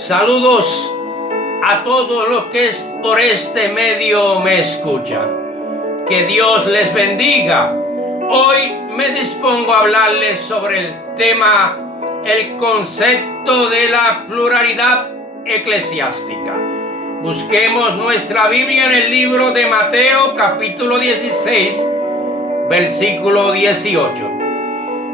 Saludos a todos los que por este medio me escuchan. Que Dios les bendiga. Hoy me dispongo a hablarles sobre el tema, el concepto de la pluralidad eclesiástica. Busquemos nuestra Biblia en el libro de Mateo, capítulo 16, versículo 18.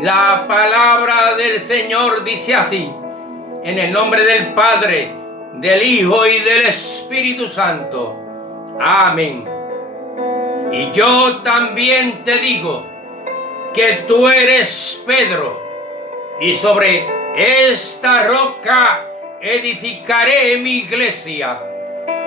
La palabra del Señor dice así: en el nombre del Padre, del Hijo y del Espíritu Santo. Amén. Y yo también te digo que tú eres Pedro, y sobre esta roca edificaré mi iglesia,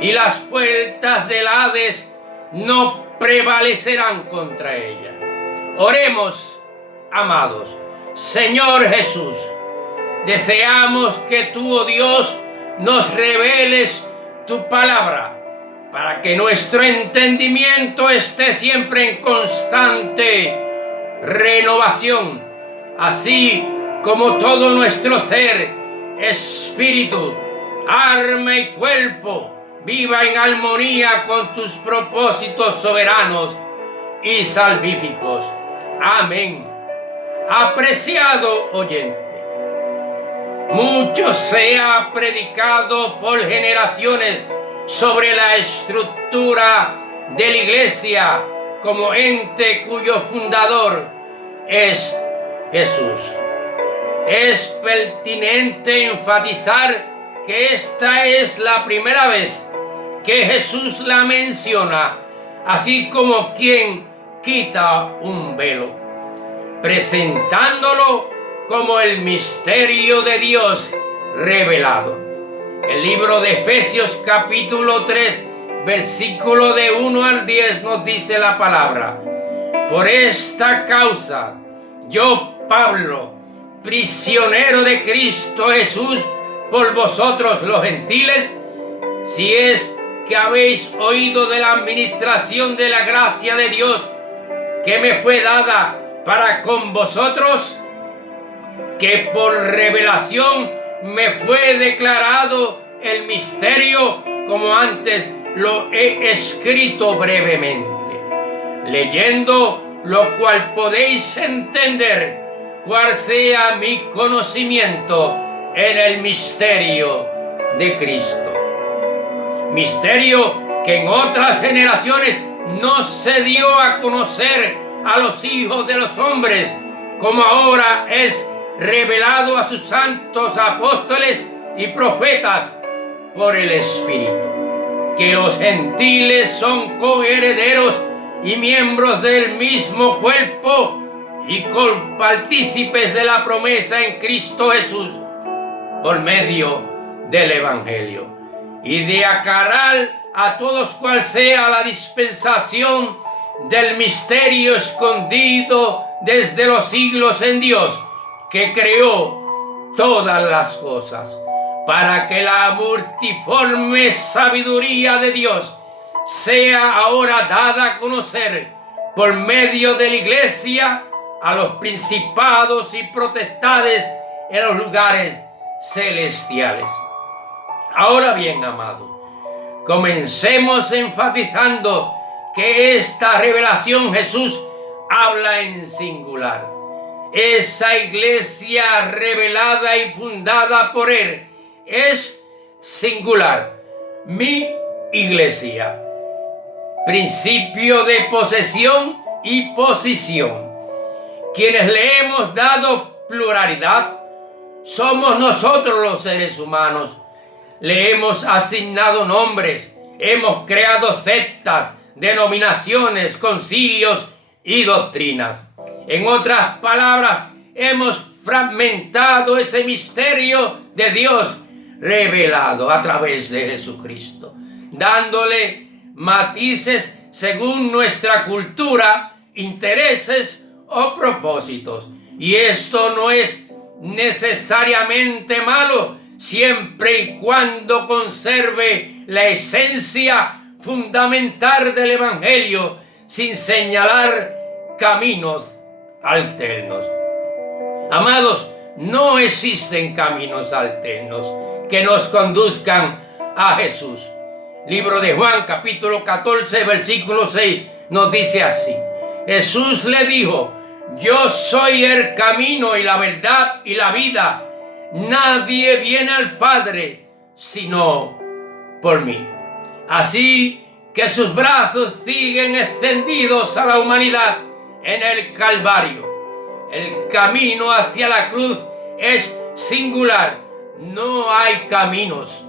y las puertas del Hades no prevalecerán contra ella. Oremos, amados. Señor Jesús, deseamos que tú, oh Dios, nos reveles tu palabra para que nuestro entendimiento esté siempre en constante renovación, así como todo nuestro ser, espíritu, alma y cuerpo viva en armonía con tus propósitos soberanos y salvíficos. Amén. Apreciado oyente, mucho se ha predicado por generaciones sobre la estructura de la iglesia como ente cuyo fundador es Jesús. Es pertinente enfatizar que esta es la primera vez que Jesús la menciona, así como quien quita un velo, presentándolo como el misterio de Dios revelado. El libro de Efesios capítulo 3, versículo de 1 al 10 nos dice la palabra: por esta causa, yo, Pablo, prisionero de Cristo Jesús, por vosotros los gentiles, si es que habéis oído de la administración de la gracia de Dios que me fue dada para con vosotros, que por revelación me fue declarado el misterio, como antes lo he escrito brevemente, leyendo lo cual podéis entender cuál sea mi conocimiento en el misterio de Cristo. Misterio que en otras generaciones no se dio a conocer a los hijos de los hombres, como ahora es revelado a sus santos apóstoles y profetas por el Espíritu, que los gentiles son coherederos y miembros del mismo cuerpo y copartícipes de la promesa en Cristo Jesús por medio del Evangelio, y de aclarar a todos cuál sea la dispensación del misterio escondido desde los siglos en Dios, que creó todas las cosas, para que la multiforme sabiduría de Dios sea ahora dada a conocer por medio de la iglesia a los principados y potestades en los lugares celestiales. Ahora bien, amados, comencemos enfatizando que esta revelación Jesús habla en singular. Esa iglesia revelada y fundada por Él es singular, mi iglesia. Principio de posesión y posición. Quienes le hemos dado pluralidad somos nosotros los seres humanos. Le hemos asignado nombres, hemos creado sectas, denominaciones, concilios y doctrinas. En otras palabras, hemos fragmentado ese misterio de Dios revelado a través de Jesucristo, dándole matices según nuestra cultura, intereses o propósitos. Y esto no es necesariamente malo, siempre y cuando conserve la esencia fundamental del Evangelio, sin señalar caminos alternos. Amados, no existen caminos alternos. que nos conduzcan a Jesús. Libro de Juan, capítulo 14, versículo 6, nos dice así: Jesús le dijo: yo soy el camino y la verdad y la vida. Nadie viene al Padre sino por mí. Así que sus brazos siguen extendidos a la humanidad en el Calvario. El camino hacia la cruz es singular. No hay caminos.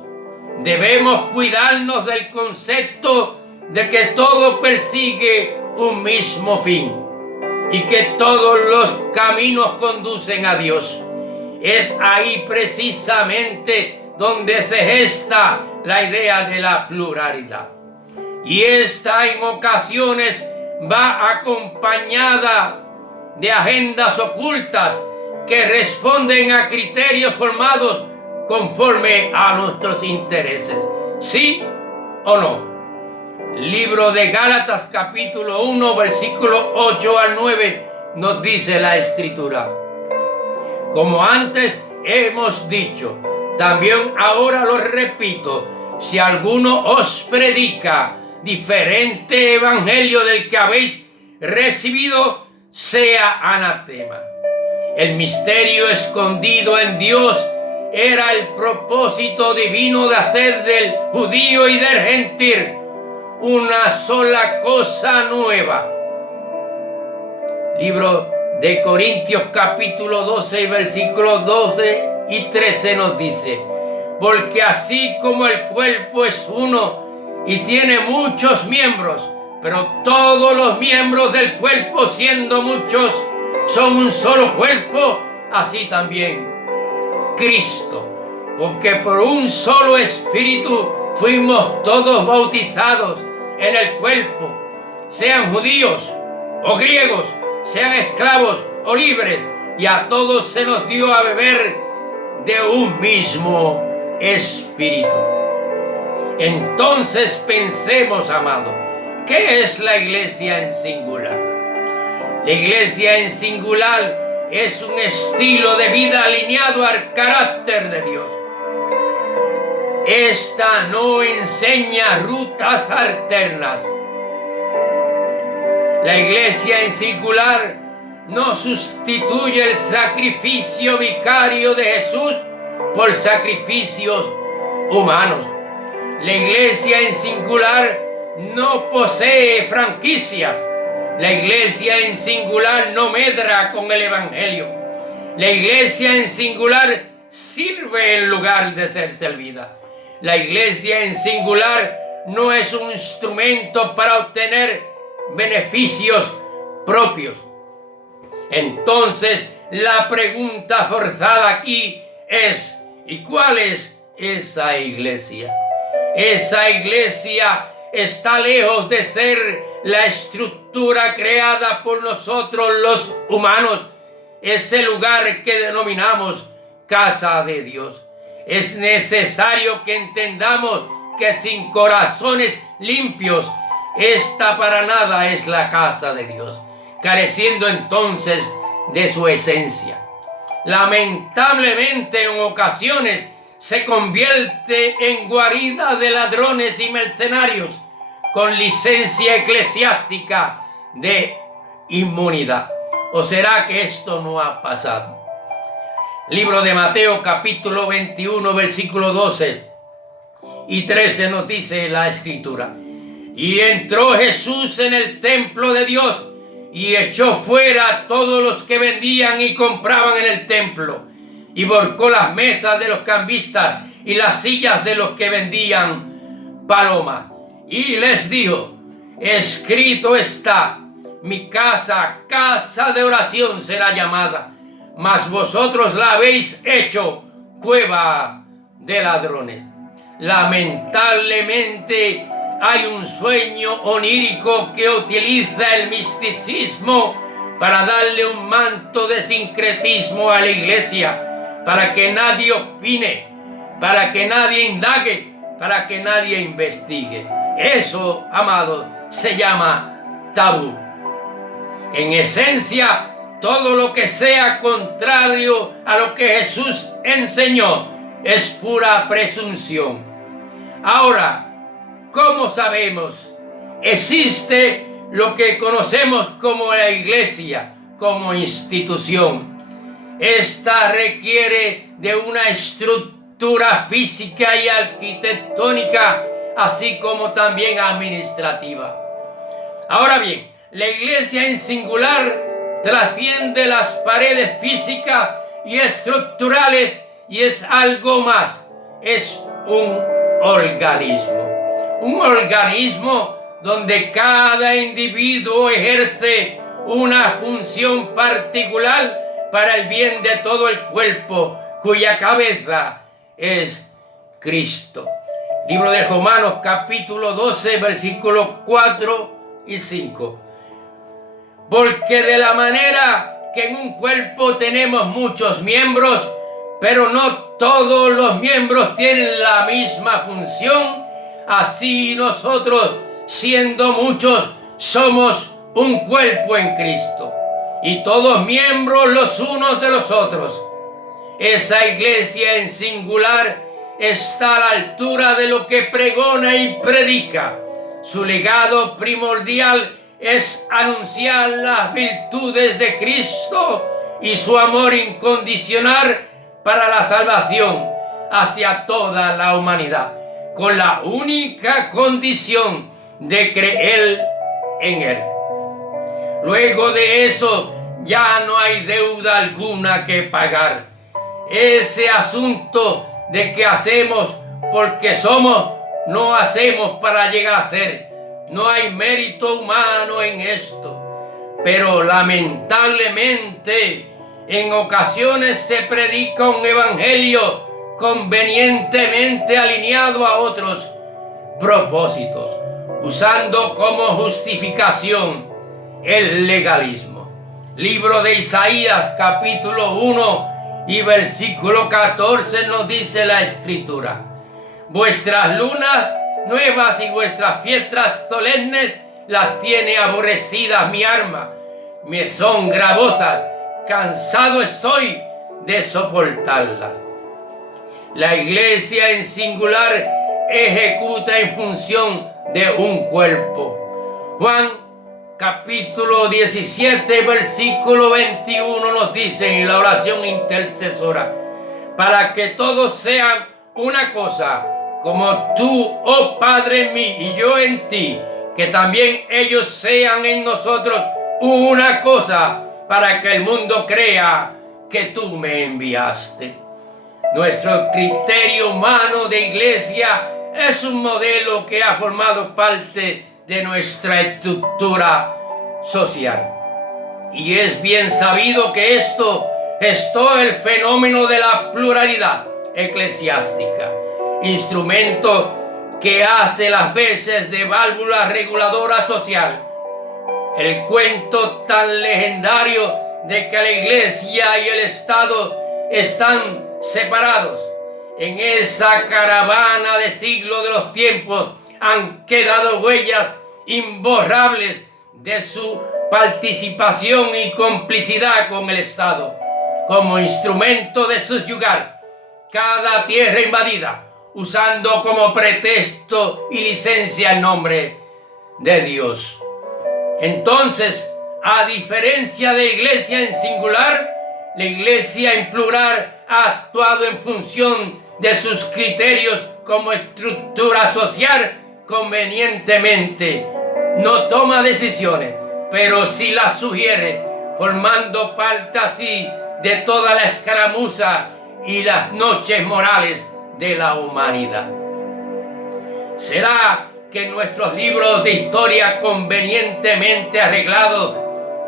Debemos cuidarnos del concepto de que todo persigue un mismo fin y que todos los caminos conducen a Dios. Es ahí precisamente donde se gesta la idea de la pluralidad. Y esta en ocasiones va acompañada de agendas ocultas que responden a criterios formados conforme a nuestros intereses. ¿Sí o no? Libro de Gálatas capítulo 1 versículo 8 al 9 nos dice la Escritura: como antes hemos dicho, también ahora lo repito, si alguno os predica diferente evangelio del que habéis recibido, sea anatema. El misterio escondido en Dios era el propósito divino de hacer del judío y del gentil una sola cosa nueva. Libro de Corintios capítulo 12 y versículos 12 y 13 nos dice: porque así como el cuerpo es uno y tiene muchos miembros, pero todos los miembros del cuerpo, siendo muchos, son un solo cuerpo, así también Cristo, porque por un solo espíritu fuimos todos bautizados en el cuerpo, sean judíos o griegos, sean esclavos o libres, y a todos se nos dio a beber de un mismo espíritu. Entonces pensemos, amado, ¿qué es la iglesia en singular? La iglesia en singular es un estilo de vida alineado al carácter de Dios. Esta no enseña rutas alternas. La iglesia en singular no sustituye el sacrificio vicario de Jesús por sacrificios humanos. La iglesia en singular no posee franquicias. La iglesia en singular no medra con el evangelio. La iglesia en singular sirve en lugar de ser servida. La iglesia en singular no es un instrumento para obtener beneficios propios. Entonces, la pregunta forzada aquí es: ¿y cuál es esa iglesia? Esa iglesia está lejos de ser la estructura creada por nosotros los humanos, ese lugar que denominamos casa de Dios. Es necesario que entendamos que sin corazones limpios, esta para nada es la casa de Dios, careciendo entonces de su esencia. Lamentablemente, en ocasiones se convierte en guarida de ladrones y mercenarios con licencia eclesiástica de inmunidad. ¿O será que esto no ha pasado? Libro de Mateo capítulo 21 versículo 12 y 13 nos dice la Escritura: y entró Jesús en el templo de Dios y echó fuera a todos los que vendían y compraban en el templo, y volcó las mesas de los cambistas y las sillas de los que vendían palomas, y les dijo: escrito está, mi casa, casa de oración será llamada, mas vosotros la habéis hecho cueva de ladrones. Lamentablemente hay un sueño onírico que utiliza el misticismo para darle un manto de sincretismo a la iglesia, para que nadie opine, para que nadie indague, para que nadie investigue. Eso, amados, se llama tabú. En esencia, todo lo que sea contrario a lo que Jesús enseñó es pura presunción. Ahora, ¿cómo sabemos? Existe lo que conocemos como la iglesia, como institución. Esta requiere de una estructura física y arquitectónica, así como también administrativa. Ahora bien, la iglesia en singular trasciende las paredes físicas y estructurales y es algo más. Es un organismo. Un organismo donde cada individuo ejerce una función particular para el bien de todo el cuerpo, cuya cabeza es Cristo. Libro de Romanos, capítulo 12, versículos 4 y 5. Porque de la manera que en un cuerpo tenemos muchos miembros, pero no todos los miembros tienen la misma función, así nosotros, siendo muchos, somos un cuerpo en Cristo, y todos miembros los unos de los otros. Esa iglesia en singular está a la altura de lo que pregona y predica. Su legado primordial es anunciar las virtudes de Cristo y su amor incondicional para la salvación hacia toda la humanidad, con la única condición de creer en Él. Luego de eso ya no hay deuda alguna que pagar. Ese asunto de que hacemos porque somos, no hacemos para llegar a ser. No hay mérito humano en esto. Pero lamentablemente en ocasiones se predica un evangelio convenientemente alineado a otros propósitos, usando como justificación el legalismo. Libro de Isaías, capítulo 1 y versículo 14 nos dice la Escritura: vuestras lunas nuevas y vuestras fiestas solemnes las tiene aborrecidas mi alma, me son gravosas, cansado estoy de soportarlas. La iglesia en singular ejecuta en función de un cuerpo. Juan capítulo 17 versículo 21 nos dice en la oración intercesora: para que todos sean una cosa, como tú, oh Padre, en mí y yo en ti, que también ellos sean en nosotros una cosa, para que el mundo crea que tú me enviaste. Nuestro criterio humano de iglesia es un modelo que ha formado parte de nuestra estructura social. Y es bien sabido que esto es todo el fenómeno de la pluralidad eclesiástica, instrumento que hace las veces de válvula reguladora social. El cuento tan legendario de que la iglesia y el Estado están separados en esa caravana de siglos de los tiempos han quedado huellas imborrables de su participación y complicidad con el Estado, como instrumento de subyugar cada tierra invadida, usando como pretexto y licencia el nombre de Dios. Entonces, a diferencia de iglesia en singular, la iglesia en plural ha actuado en función de sus criterios como estructura social convenientemente. No toma decisiones, pero sí las sugiere, formando parte así de toda la escaramuza y las noches morales de la humanidad. ¿Será que en nuestros libros de historia convenientemente arreglados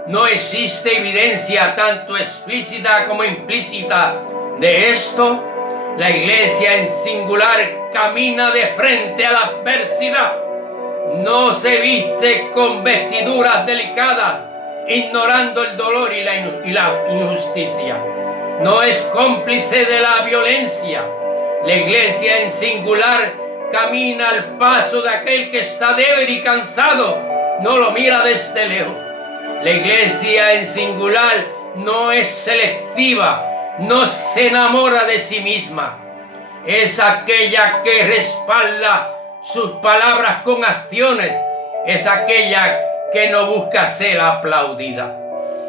no existe evidencia tanto explícita como implícita de esto? La iglesia en singular camina de frente a la adversidad. No se viste con vestiduras delicadas, ignorando el dolor y la injusticia. No es cómplice de la violencia. La iglesia en singular camina al paso de aquel que está débil y cansado. No lo mira desde lejos. La iglesia en singular no es selectiva, no se enamora de sí misma. es aquella que respalda sus palabras con acciones, es aquella que no busca ser aplaudida,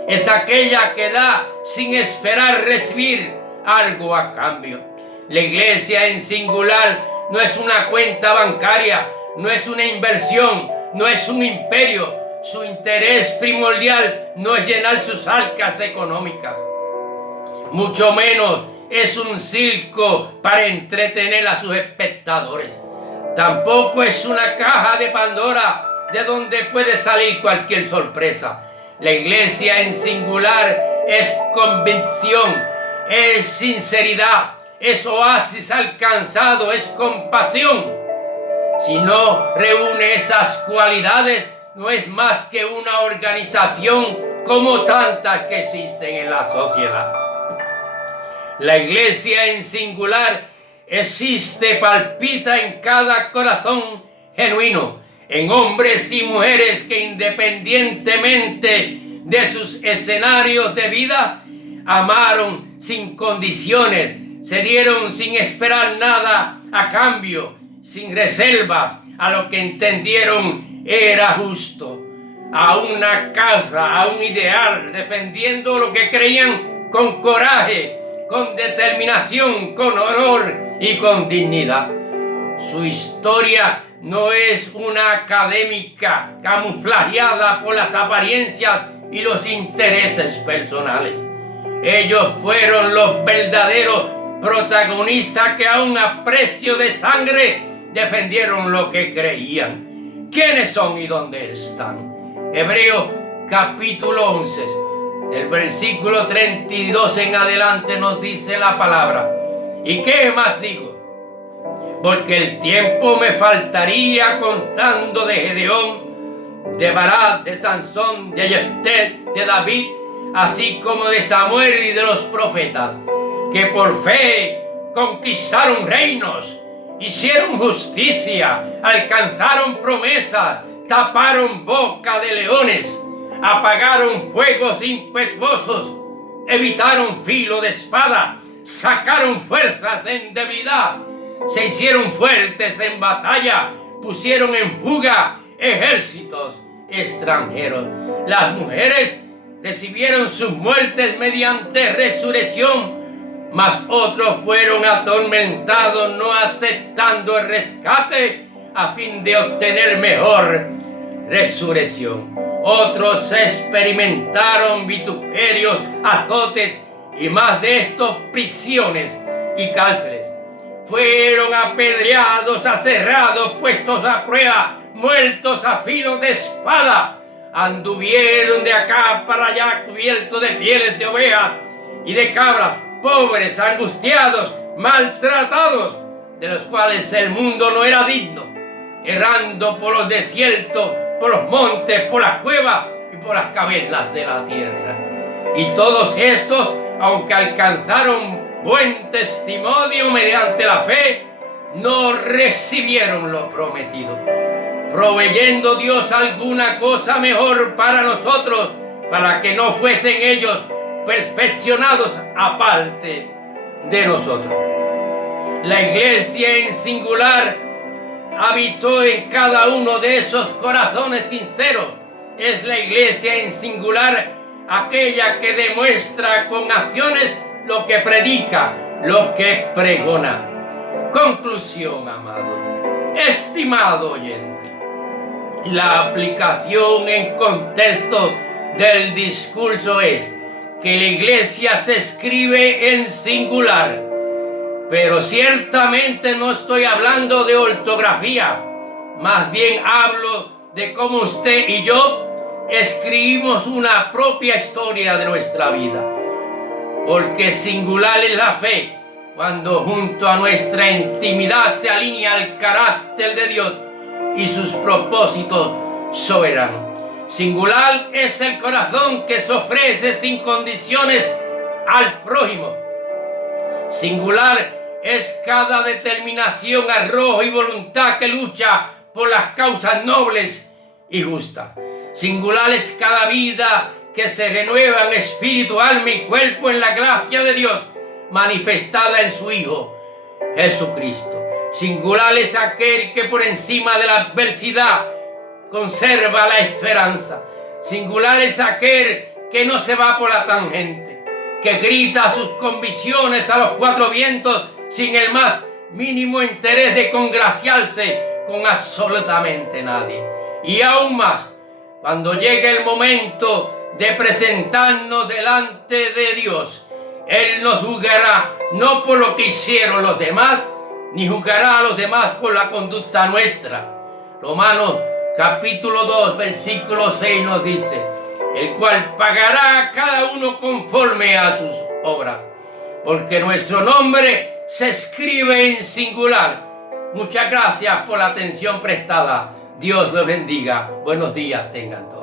es aquella que da sin esperar recibir algo a cambio. La iglesia en singular no es una cuenta bancaria, no es una inversión, no es un imperio. Su interés primordial no es llenar sus arcas económicas, mucho menos es un circo para entretener a sus espectadores. Tampoco es una caja de Pandora de donde puede salir cualquier sorpresa. La iglesia en singular es convicción, es sinceridad, es oasis alcanzado, es compasión. Si no reúne esas cualidades, no es más que una organización como tantas que existen en la sociedad. La iglesia en singular existe, palpita en cada corazón genuino, en hombres y mujeres que independientemente de sus escenarios de vidas, amaron sin condiciones, se dieron sin esperar nada a cambio, sin reservas, a lo que entendieron era justo, a una causa, a un ideal, defendiendo lo que creían con coraje, con determinación, con honor y con dignidad. Su historia no es una académica camuflajeada por las apariencias y los intereses personales. Ellos fueron los verdaderos protagonistas que aún a precio de sangre defendieron lo que creían. ¿Quiénes son y dónde están? Hebreos capítulo 11, del versículo 32 en adelante nos dice la palabra. ¿Y qué más digo? Porque el tiempo me faltaría contando de Gedeón, de Barak, de Sansón, de Jefté, de David, así como de Samuel y de los profetas, que por fe conquistaron reinos, hicieron justicia, alcanzaron promesas, taparon boca de leones, apagaron fuegos impetuosos, evitaron filo de espada, sacaron fuerzas en debilidad, se hicieron fuertes en batalla, pusieron en fuga ejércitos extranjeros. Las mujeres recibieron sus muertes mediante resurrección, mas otros fueron atormentados no aceptando el rescate a fin de obtener mejor resurrección. Otros experimentaron vituperios, azotes y más de estos prisiones y cárceles. Fueron apedreados, aserrados, puestos a prueba, muertos a filo de espada. Anduvieron de acá para allá cubiertos de pieles de ovejas y de cabras, pobres, angustiados, maltratados, de los cuales el mundo no era digno, errando por los desiertos, por los montes, por las cuevas y por las cavernas de la tierra. Y todos estos, aunque alcanzaron buen testimonio mediante la fe, no recibieron lo prometido, proveyendo Dios alguna cosa mejor para nosotros, para que no fuesen ellos perfeccionados aparte de nosotros. La iglesia en singular habitó en cada uno de esos corazones sinceros. Es la iglesia en singular aquella que demuestra con acciones lo que predica, lo que pregona. Conclusión, amado, estimado oyente, la aplicación en contexto del discurso es que la iglesia se escribe en singular, pero ciertamente no estoy hablando de ortografía, más bien hablo de cómo usted y yo escribimos una propia historia de nuestra vida. Porque singular es la fe cuando junto a nuestra intimidad se alinea el carácter de Dios y sus propósitos soberanos. Singular es el corazón que se ofrece sin condiciones al prójimo. Singular es cada determinación, arrojo y voluntad que lucha por las causas nobles y justas. Singular es cada vida que se renueva en espíritu, alma y cuerpo en la gracia de Dios manifestada en su Hijo. Jesucristo. Singular es aquel que por encima de la adversidad conserva la esperanza. Singular es aquel que no se va por la tangente, que grita sus convicciones a los cuatro vientos sin el más mínimo interés de congraciarse con absolutamente nadie. Y aún más, cuando llegue el momento de presentarnos delante de Dios, Él nos juzgará no por lo que hicieron los demás, ni juzgará a los demás por la conducta nuestra. Romanos capítulo 2, versículo 6 nos dice: el cual pagará a cada uno conforme a sus obras, porque nuestro nombre se escribe en singular. Muchas gracias por la atención prestada. Dios los bendiga. Buenos días tengan todos.